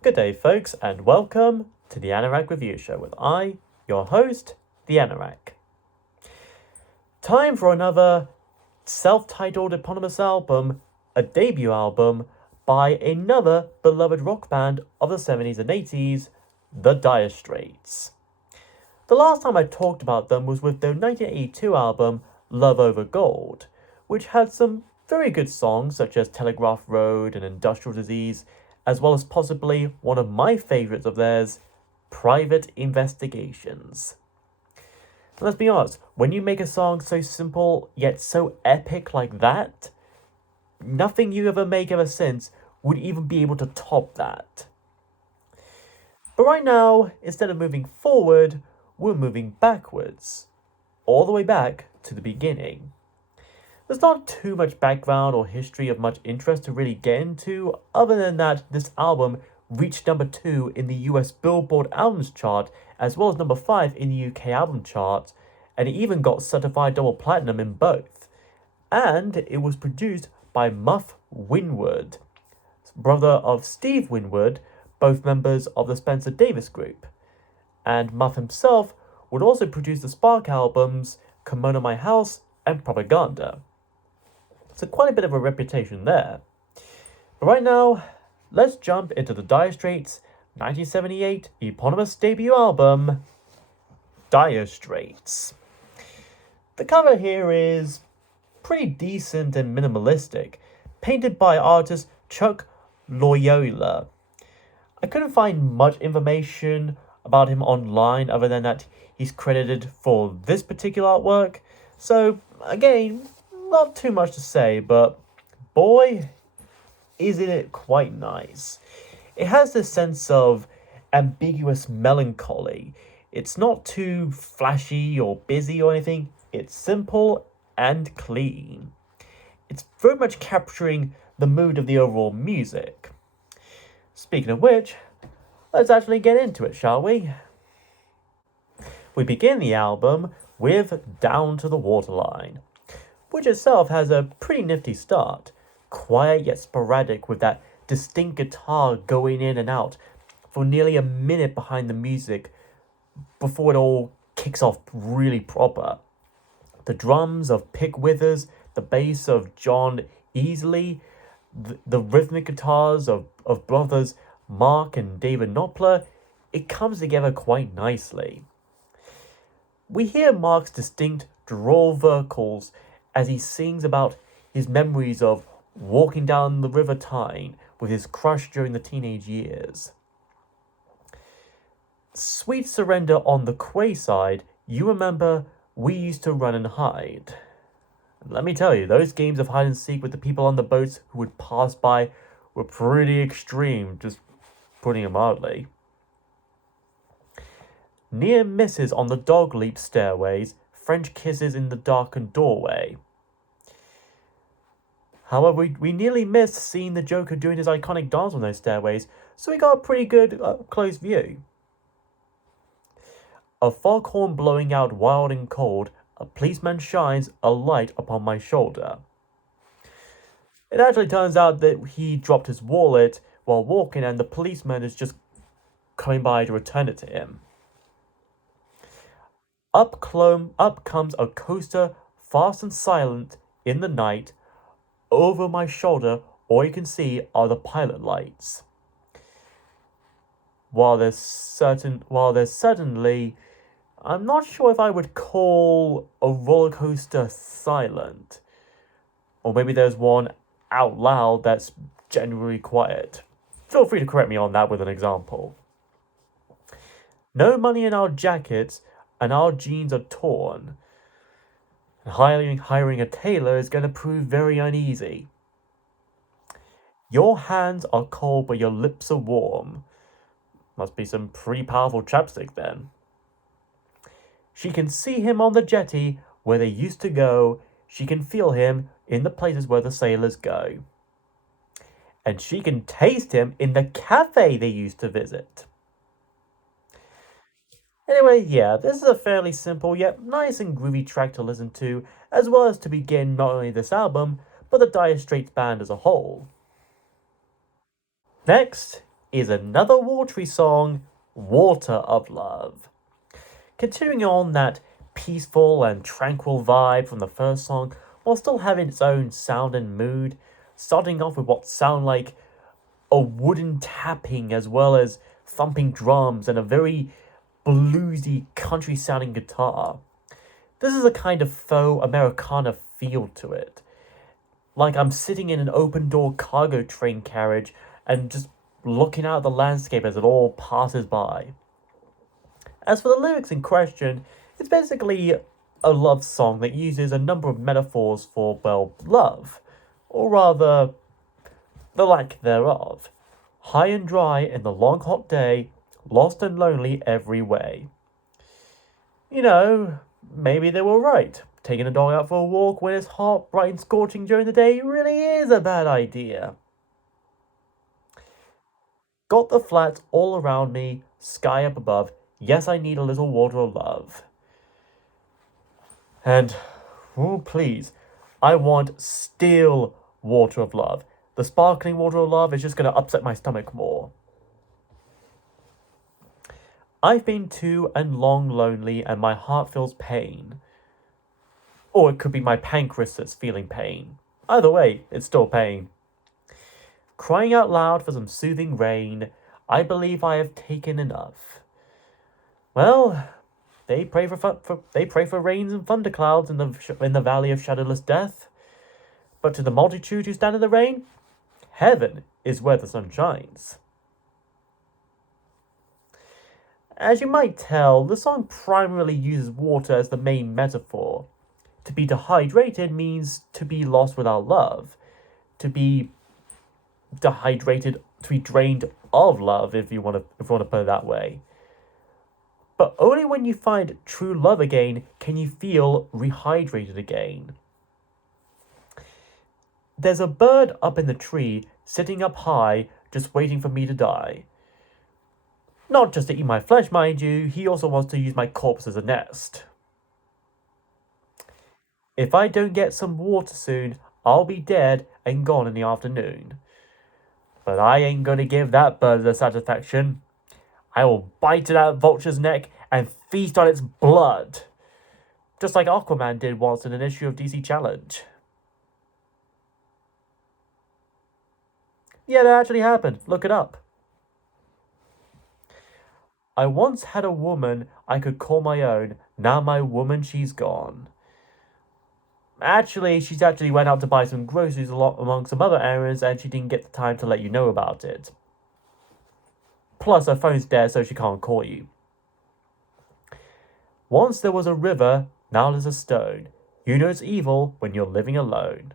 Good day, folks, and welcome to the Anorak Review Show with your host, the Anorak. Time for another self-titled eponymous album, a debut album by another beloved rock band of the 70s and 80s, the Dire Straits. The last time I talked about them was with their 1982 album, Love Over Gold, which had some very good songs such as Telegraph Road and Industrial Disease, as well as possibly one of my favourites of theirs, Private Investigations. Let's be honest, when you make a song so simple yet so epic like that, nothing you ever make ever since would even be able to top that. But right now, instead of moving forward, we're moving backwards, all the way back to the beginning. There's not too much background or history of much interest to really get into, other than that this album reached number 2 in the US Billboard Albums chart, as well as number 5 in the UK album chart, and it even got certified double platinum in both. And it was produced by Muff Winwood, brother of Steve Winwood, both members of the Spencer Davis Group. And Muff himself would also produce the Spark albums Kimono My House and Propaganda. So quite a bit of a reputation there. But right now, let's jump into the Dire Straits' 1978 eponymous debut album, Dire Straits. The cover here is pretty decent and minimalistic, painted by artist Chuck Loyola. I couldn't find much information about him online other than that he's credited for this particular artwork, so again, not too much to say, but boy, isn't it quite nice. It has this sense of ambiguous melancholy. It's not too flashy or busy or anything, it's simple and clean. It's very much capturing the mood of the overall music. Speaking of which, let's actually get into it, shall we? We begin the album with Down to the Waterline, which itself has a pretty nifty start, quiet yet sporadic with that distinct guitar going in and out for nearly a minute behind the music before it all kicks off really proper. The drums of Pick Withers, the bass of John Easley, the rhythmic guitars of brothers Mark and David Knopfler, it comes together quite nicely. We hear Mark's distinct drawl vocals as he sings about his memories of walking down the River Tyne with his crush during the teenage years. Sweet Surrender on the Quay side, you remember we used to run and hide. Let me tell you, those games of hide and seek with the people on the boats who would pass by were pretty extreme, just putting it mildly. Near misses on the dog leap stairways, French kisses in the darkened doorway. However, we nearly missed seeing the Joker doing his iconic dance on those stairways, so we got a pretty good close view. A foghorn blowing out wild and cold, a policeman shines a light upon my shoulder. It actually turns out that he dropped his wallet while walking and the policeman is just coming by to return it to him. Up comes a coaster, fast and silent in the night. Over my shoulder, all you can see are the pilot lights. While there's certainly, I'm not sure if I would call a roller coaster silent. Or maybe there's one out loud that's genuinely quiet. Feel free to correct me on that with an example. No money in our jackets, and our jeans are torn. Hiring a tailor is going to prove very uneasy. Your hands are cold, but your lips are warm. Must be some pretty powerful chapstick then. She can see him on the jetty where they used to go. She can feel him in the places where the sailors go. And she can taste him in the cafe they used to visit. Anyway, yeah, this is a fairly simple yet nice and groovy track to listen to, as well as to begin not only this album, but the Dire Straits band as a whole. Next is another watery song, Water of Love. Continuing on that peaceful and tranquil vibe from the first song, while still having its own sound and mood, starting off with what sound like a wooden tapping as well as thumping drums and a very bluesy country sounding guitar. This is a kind of faux Americana feel to it. Like I'm sitting in an open door cargo train carriage and just looking out at the landscape as it all passes by. As for the lyrics in question, it's basically a love song that uses a number of metaphors for, well, love, or rather, the lack thereof. High and dry in the long hot day, lost and lonely every way. You know, maybe they were right. Taking a dog out for a walk when it's hot, bright and scorching during the day really is a bad idea. Got the flats all around me, sky up above. Yes, I need a little water of love. And, oh please, I want still water of love. The sparkling water of love is just going to upset my stomach more. I've been too and long lonely and my heart feels pain. Or it could be my pancreas that's feeling pain. Either way, it's still pain. Crying out loud for some soothing rain, I believe I have taken enough. Well, they pray for rains and thunderclouds in the valley of shadowless death. But to the multitude who stand in the rain, heaven is where the sun shines. As you might tell, the song primarily uses water as the main metaphor. To be dehydrated means to be lost without love. To be dehydrated, to be drained of love, if you want to put it that way. But only when you find true love again can you feel rehydrated again. There's a bird up in the tree, sitting up high, just waiting for me to die. Not just to eat my flesh, mind you, he also wants to use my corpse as a nest. If I don't get some water soon, I'll be dead and gone in the afternoon. But I ain't gonna give that bird the satisfaction. I will bite at that vulture's neck and feast on its blood. Just like Aquaman did once in an issue of DC Challenge. Yeah, that actually happened. Look it up. I once had a woman I could call my own. Now my woman, she's gone. Actually, she's actually went out to buy some groceries among some other errands and she didn't get the time to let you know about it. Plus, her phone's dead, so she can't call you. Once there was a river, now there's a stone. You know it's evil when you're living alone.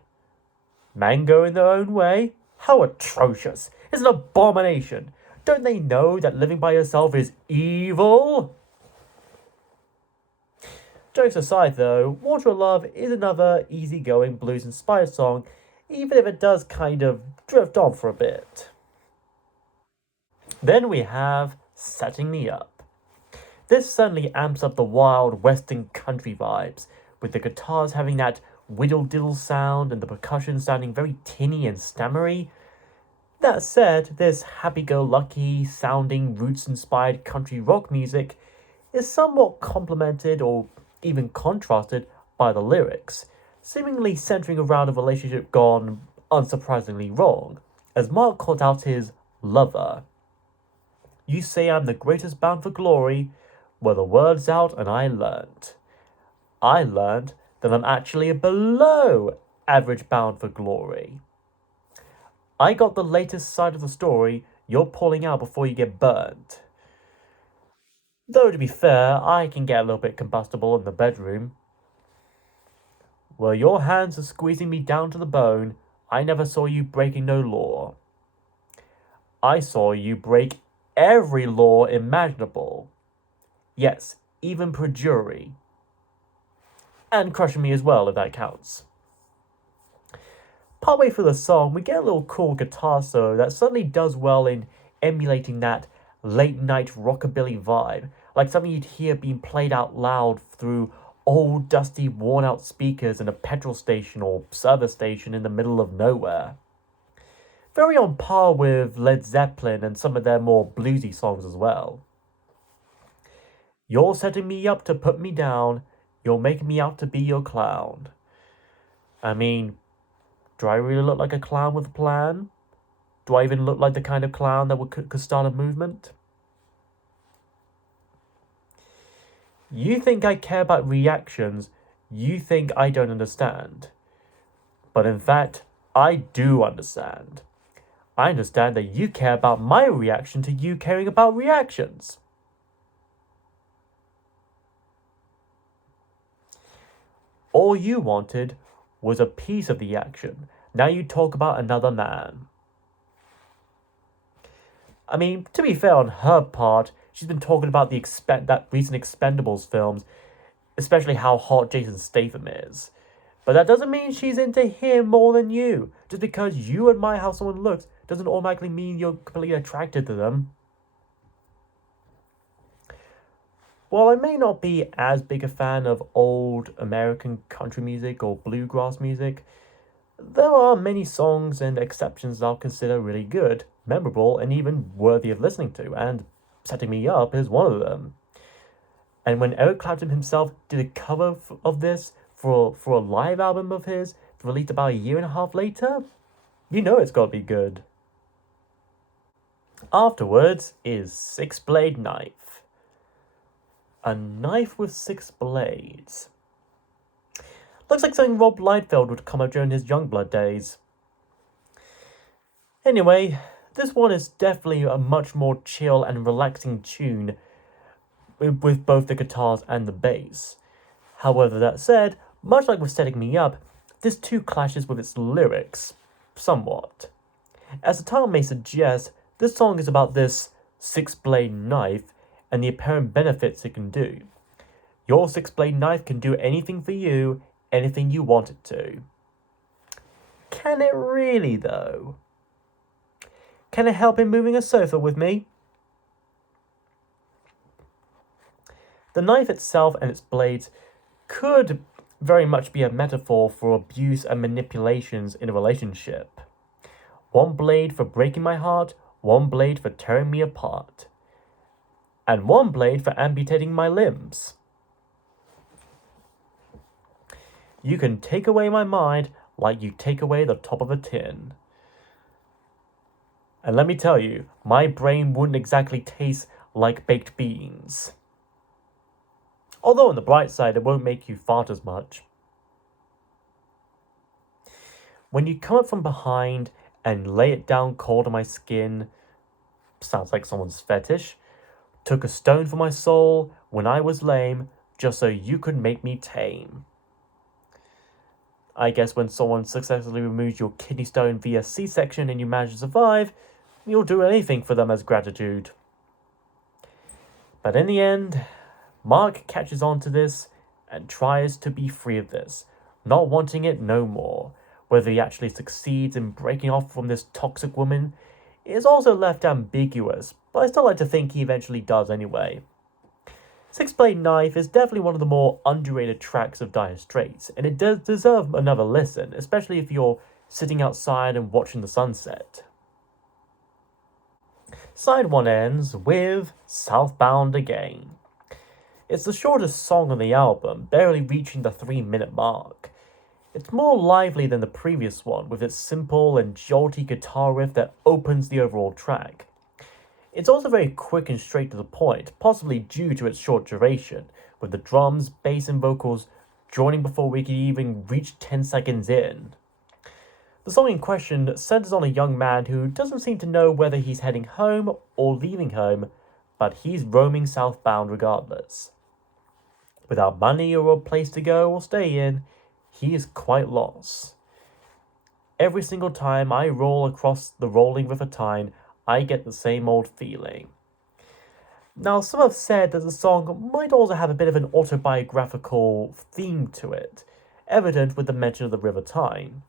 Men go in their own way? How atrocious! It's an abomination! Don't they know that living by yourself is evil? Jokes aside though, Water of Love is another easygoing blues-inspired song, even if it does kind of drift on for a bit. Then we have Setting Me Up. This certainly amps up the wild western country vibes, with the guitars having that whittle-diddle sound and the percussion sounding very tinny and stammery. That said, this happy-go-lucky sounding roots-inspired country rock music is somewhat complemented or even contrasted by the lyrics, seemingly centering around a relationship gone unsurprisingly wrong, as Mark called out his lover. You say I'm the greatest bound for glory, well the word's out and I learned. I learned that I'm actually a below average bound for glory. I got the latest side of the story, you're pulling out before you get burned. Though to be fair, I can get a little bit combustible in the bedroom. Well, your hands are squeezing me down to the bone. I never saw you breaking no law. I saw you break every law imaginable. Yes, even perjury. And crushing me as well, if that counts. Partway through the song, we get a little cool guitar solo that suddenly does well in emulating that late night rockabilly vibe, like something you'd hear being played out loud through old dusty worn out speakers in a petrol station or service station in the middle of nowhere. very on par with Led Zeppelin and some of their more bluesy songs as well. You're setting me up to put me down, you're making me out to be your clown. I mean, do I really look like a clown with a plan? Do I even look like the kind of clown that could start a movement? You think I care about reactions, you think I don't understand. But in fact, I do understand. I understand that you care about my reaction to you caring about reactions. All you wanted was a piece of the action. Now you talk about another man. I mean, to be fair on her part, she's been talking about that recent Expendables films, especially how hot Jason Statham is. But that doesn't mean she's into him more than you. Just because you admire how someone looks doesn't automatically mean you're completely attracted to them. While I may not be as big a fan of old American country music or bluegrass music, there are many songs and exceptions I'll consider really good, memorable, and even worthy of listening to, and Setting Me Up is one of them. And when Eric Clapton himself did a cover of this for a live album of his, released about a year and a half later, you know it's got to be good. Afterwards is Six Blade Knife. A knife with 6 blades. Looks like something Rob Liefeld would come up during his Youngblood days. Anyway, this one is definitely a much more chill and relaxing tune with both the guitars and the bass. However, that said, much like with Setting Me Up, this too clashes with its lyrics, somewhat. As the title may suggest, this song is about this 6-blade knife and the apparent benefits it can do. Your 6-blade knife can do anything for you, anything you want it to. Can it really, though? Can it help in moving a sofa with me? The knife itself and its blades could very much be a metaphor for abuse and manipulations in a relationship. One blade for breaking my heart, one blade for tearing me apart, and one blade for amputating my limbs. You can take away my mind like you take away the top of a tin. And let me tell you, my brain wouldn't exactly taste like baked beans. Although on the bright side, it won't make you fart as much. When you come up from behind and lay it down cold on my skin, sounds like someone's fetish. Took a stone for my soul when I was lame, just so you could make me tame. I guess when someone successfully removes your kidney stone via C-section and you manage to survive, you'll do anything for them as gratitude. But in the end, Mark catches on to this and tries to be free of this, not wanting it no more. Whether he actually succeeds in breaking off from this toxic woman is also left ambiguous, but I still like to think he eventually does anyway. Six-Blade Knife is definitely one of the more underrated tracks of Dire Straits, and it does deserve another listen, especially if you're sitting outside and watching the sunset. Side 1 ends with Southbound Again. It's the shortest song on the album, barely reaching the 3-minute mark. It's more lively than the previous one, with its simple and jolty guitar riff that opens the overall track. It's also very quick and straight to the point, possibly due to its short duration, with the drums, bass and vocals joining before we can even reach 10 seconds in. The song in question centers on a young man who doesn't seem to know whether he's heading home or leaving home, but he's roaming southbound regardless. Without money or a place to go or stay in, he is quite lost. Every single time I roll across the rolling River Tyne, I get the same old feeling. Now, some have said that the song might also have a bit of an autobiographical theme to it, evident with the mention of the River Tyne.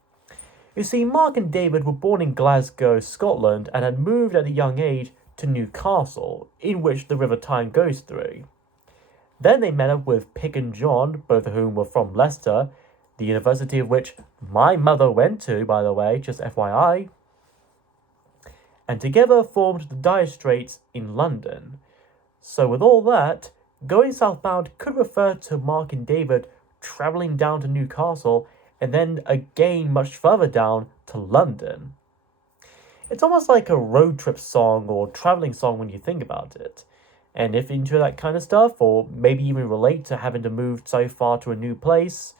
You see, Mark and David were born in Glasgow, Scotland, and had moved at a young age to Newcastle, in which the River Tyne goes through. Then they met up with Pick and John, both of whom were from Leicester, the university of which my mother went to, by the way, just FYI. and together formed the Dire Straits in London. So with all that, going southbound could refer to Mark and David travelling down to Newcastle and then again much further down to London. It's almost like a road trip song or travelling song when you think about it. And if you enjoy that kind of stuff, or maybe even relate to having to move so far to a new place,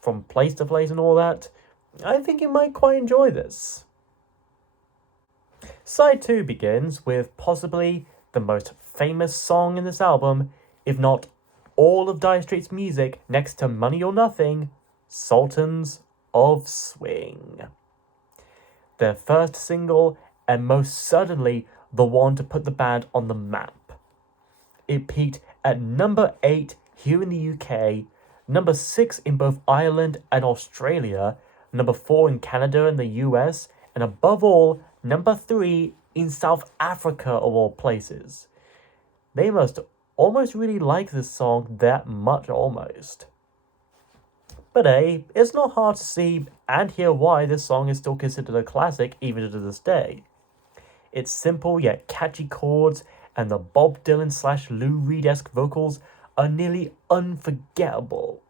from place to place and all that, I think you might quite enjoy this. Side 2 begins with possibly the most famous song in this album, if not all of Dire Straits' music next to Money or Nothing, Sultans of Swing. Their first single, and most certainly the one to put the band on the map. It peaked at number 8 here in the UK, number 6 in both Ireland and Australia, number 4 in Canada and the US, and above all, number 3 in South Africa of all places. They must almost really like this song that much almost. But hey, it's not hard to see and hear why this song is still considered a classic even to this day. Its simple yet catchy chords and the Bob Dylan / Lou Reed-esque vocals are nearly unforgettable.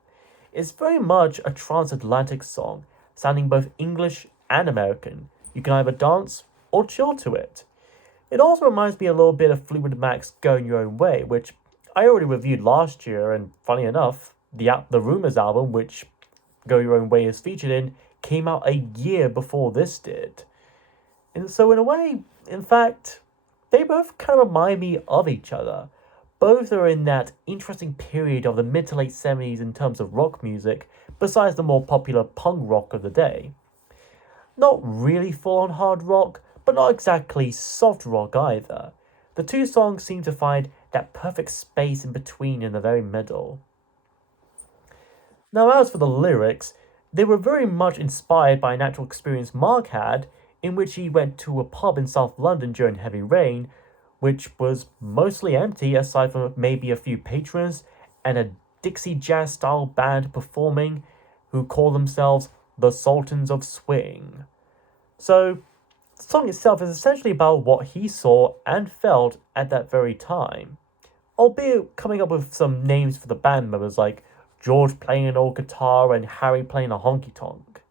It's very much a transatlantic song, sounding both English and American. You can either dance or chill to it. It also reminds me a little bit of Fleetwood Mac's Going Your Own Way, which I already reviewed last year, and funny enough, the Rumours album, which Go Your Own Way is featured in, came out a year before this did. And so in a way, in fact, they both kind of remind me of each other. Both are in that interesting period of the mid to late 70s in terms of rock music, besides the more popular punk rock of the day. Not really full-on hard rock, but not exactly soft rock either. The two songs seem to find that perfect space in between in the very middle. Now as for the lyrics, they were very much inspired by an actual experience Mark had, in which he went to a pub in South London during heavy rain, which was mostly empty aside from maybe a few patrons and a Dixie jazz style band performing who call themselves the Sultans of Swing. So the song itself is essentially about what he saw and felt at that very time, albeit coming up with some names for the band members like George playing an old guitar and Harry playing a honky-tonk.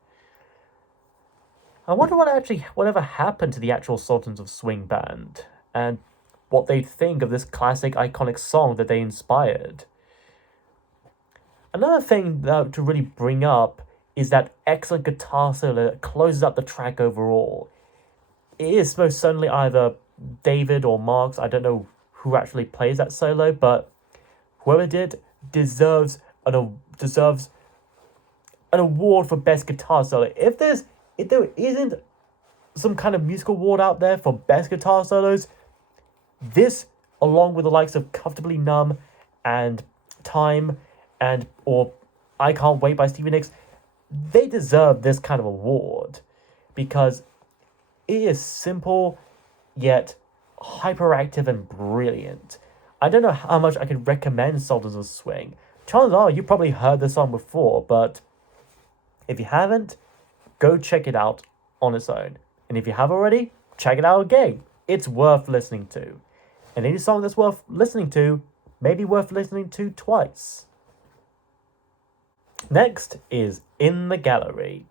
I wonder whatever happened to the actual Sultans of Swing band, and what they'd think of this classic iconic song that they inspired. Another thing to really bring up is that excellent guitar solo that closes up the track overall. It is most certainly either David or Mark's, I don't know who actually plays that solo, but whoever did deserves an award for best guitar solo. If there isn't some kind of musical award out there for best guitar solos, this, along with the likes of Comfortably Numb and Time or I Can't Wait by Stevie Nicks, they deserve this kind of award because it is simple yet hyperactive and brilliant. I don't know how much I could recommend Sultans of Swing. Chances are you probably heard this song before, but if you haven't, go check it out on its own. And if you have already, check it out again. It's worth listening to. And any song that's worth listening to may be worth listening to twice. Next is In the Gallery,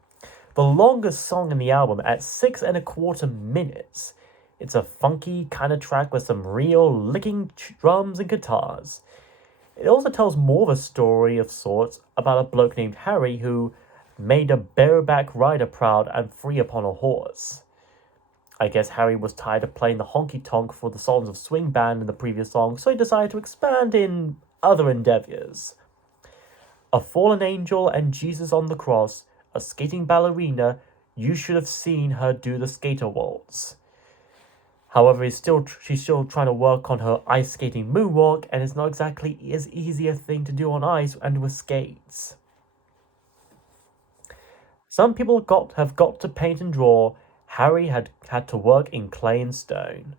the longest song in the album at 6.25 minutes. It's a funky kind of track with some real licking drums and guitars. It also tells more of a story of sorts about a bloke named Harry who made a bareback rider proud and free upon a horse. I guess Harry was tired of playing the honky-tonk for the Sultans of Swing band in the previous song, so he decided to expand in other endeavours. A fallen angel and Jesus on the cross, a skating ballerina, you should have seen her do the skater waltz. However, she's still trying to work on her ice skating moonwalk, and it's not exactly as easy a thing to do on ice and with skates. Some people have got to paint and draw. Harry had to work in clay and stone.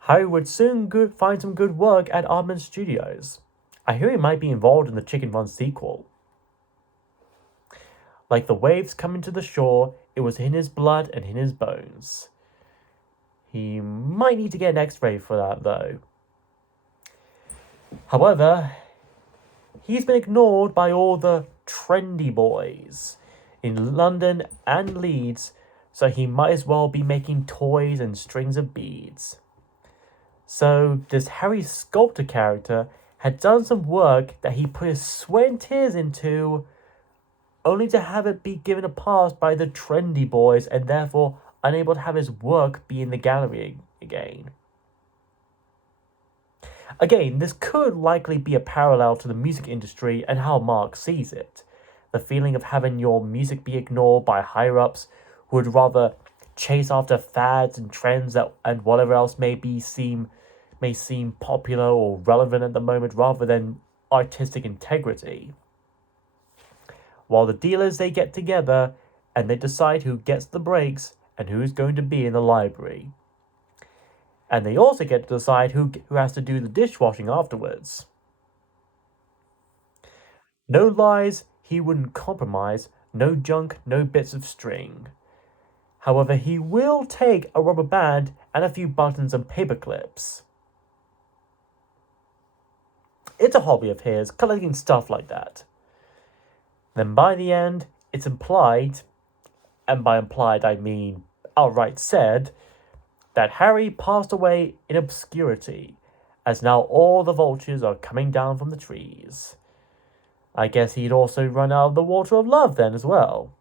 Harry would soon find some good work at Aardman Studios. I hear he might be involved in the Chicken Run sequel. Like the waves coming to the shore, it was in his blood and in his bones. He might need to get an x-ray for that, though. However, he's been ignored by all the trendy boys in London and Leeds, so he might as well be making toys and strings of beads. So this Harry Sculptor character had done some work that he put his sweat and tears into, only to have it be given a pass by the trendy boys and therefore unable to have his work be in the gallery again. Again, this could likely be a parallel to the music industry and how Mark sees it. The feeling of having your music be ignored by higher-ups who would rather chase after fads and trends and whatever else may seem popular or relevant at the moment rather than artistic integrity. While the dealers, they get together and they decide who gets the breaks and who's going to be in the library. And they also get to decide who has to do the dishwashing afterwards. No lies, he wouldn't compromise, no junk, no bits of string. However, he will take a rubber band and a few buttons and paper clips. It's a hobby of his, collecting stuff like that. Then by the end, it's implied, and by implied I mean outright said, that Harry passed away in obscurity, as now all the vultures are coming down from the trees. I guess he'd also run out of the water of love then as well.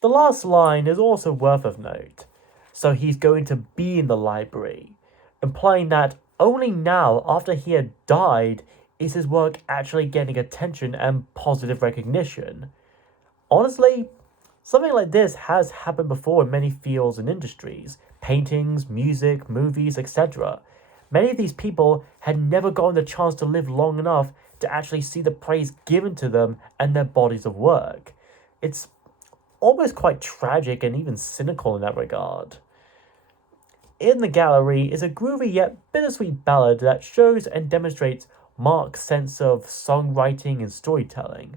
The last line is also worth of note. So he's going to be in the library, implying that only now, after he had died, is his work actually getting attention and positive recognition. Honestly, something like this has happened before in many fields and industries, paintings, music, movies, etc. Many of these people had never gotten the chance to live long enough to actually see the praise given to them and their bodies of work. It's almost quite tragic and even cynical in that regard. In the Gallery is a groovy yet bittersweet ballad that shows and demonstrates Mark's sense of songwriting and storytelling.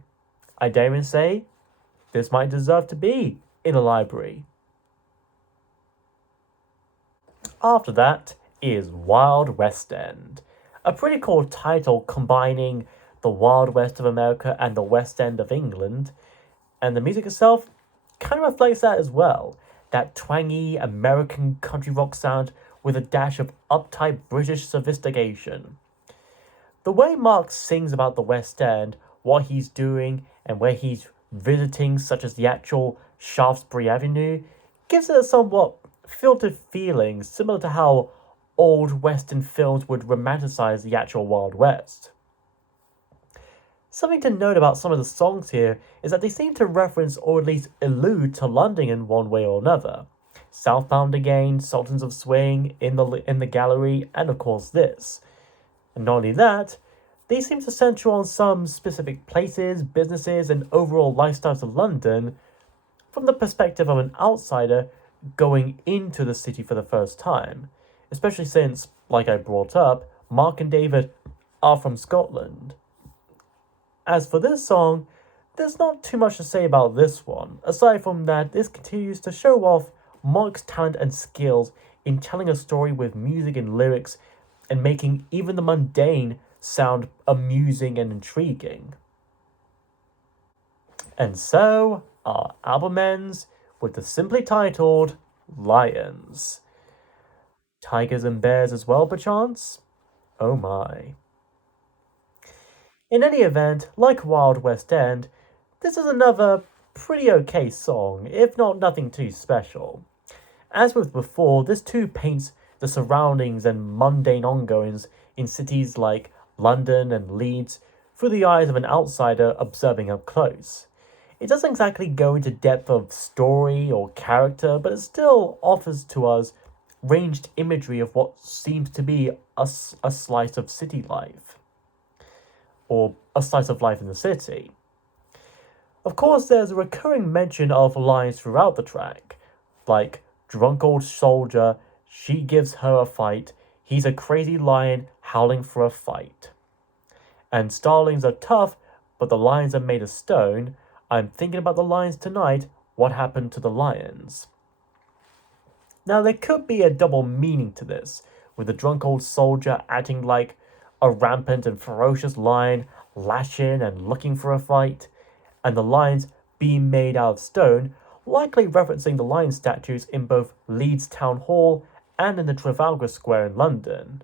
I dare even say, this might deserve to be in a library. After that is Wild West End, a pretty cool title combining the Wild West of America and the West End of England, and the music itself kind of reflects that as well. That twangy American country rock sound with a dash of uptight British sophistication. The way Mark sings about the West End, what he's doing, and where he's visiting, such as the actual Shaftesbury Avenue, gives it a somewhat filtered feeling, similar to how old Western films would romanticize the actual Wild West. Something to note about some of the songs here is that they seem to reference or at least allude to London in one way or another. Southbound again, Sultans of Swing, in the Gallery, and of course this. And not only that, they seem to center on some specific places, businesses, and overall lifestyles of London from the perspective of an outsider going into the city for the first time, especially since, like I brought up, Mark and David are from Scotland. As for this song, there's not too much to say about this one, aside from that this continues to show off Mark's talent and skills in telling a story with music and lyrics and making even the mundane sound amusing and intriguing. And so, our album ends with the simply titled Lions. Tigers and bears as well, perchance? Oh my. In any event, like Wild West End, this is another pretty okay song, if not nothing too special. As with before, this too paints the surroundings and mundane ongoings in cities like London and Leeds through the eyes of an outsider observing up close. It doesn't exactly go into depth of story or character, but it still offers to us ranged imagery of what seems to be a slice of city life, or a slice of life in the city. Of course, there's a recurring mention of lines throughout the track, like drunk old soldier, she gives her a fight, he's a crazy lion howling for a fight. And starlings are tough, but the lions are made of stone. I'm thinking about the lions tonight, What Happened to the Lions. Now, there could be a double meaning to this, with the drunk old soldier acting like a rampant and ferocious lion, lashing and looking for a fight, and the lions being made out of stone, likely referencing the lion statues in both Leeds Town Hall and in the Trafalgar Square in London.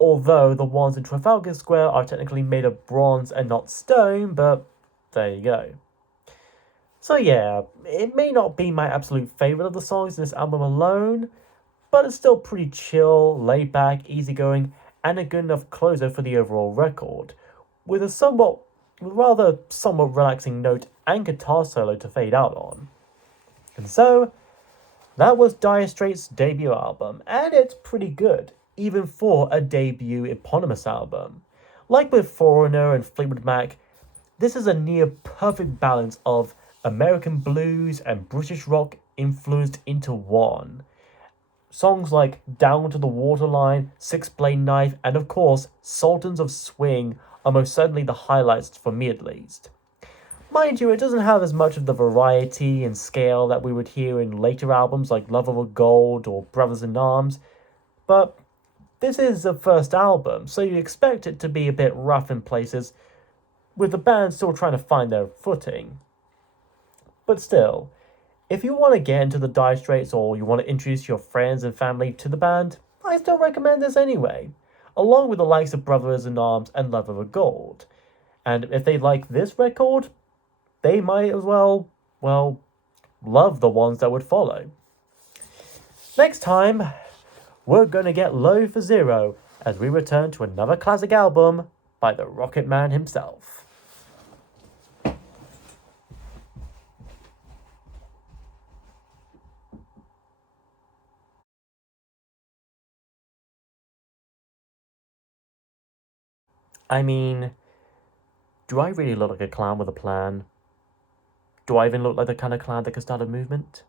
Although the ones in Trafalgar Square are technically made of bronze and not stone, but there you go. So yeah, it may not be my absolute favourite of the songs in this album alone, but it's still pretty chill, laid back, easygoing, and a good enough closer for the overall record, with a somewhat relaxing note and guitar solo to fade out on. And so, that was Dire Straits' debut album, and it's pretty good, even for a debut eponymous album. Like with Foreigner and Fleetwood Mac, this is a near perfect balance of American blues and British rock influenced into one. Songs like Down to the Waterline, Six Blade Knife, and of course, Sultans of Swing are most certainly the highlights for me at least. Mind you, it doesn't have as much of the variety and scale that we would hear in later albums like Love Over Gold or Brothers in Arms, but this is the first album, so you expect it to be a bit rough in places, with the band still trying to find their footing. But still, if you want to get into the Dire Straits or you want to introduce your friends and family to the band, I still recommend this anyway, along with the likes of Brothers in Arms and Love Over Gold. And if they like this record, they might as well, love the ones that would follow. Next time, we're going to get low for zero as we return to another classic album by the Rocket Man himself. I mean, do I really look like a clown with a plan? Do I even look like the kind of clown that could start a movement?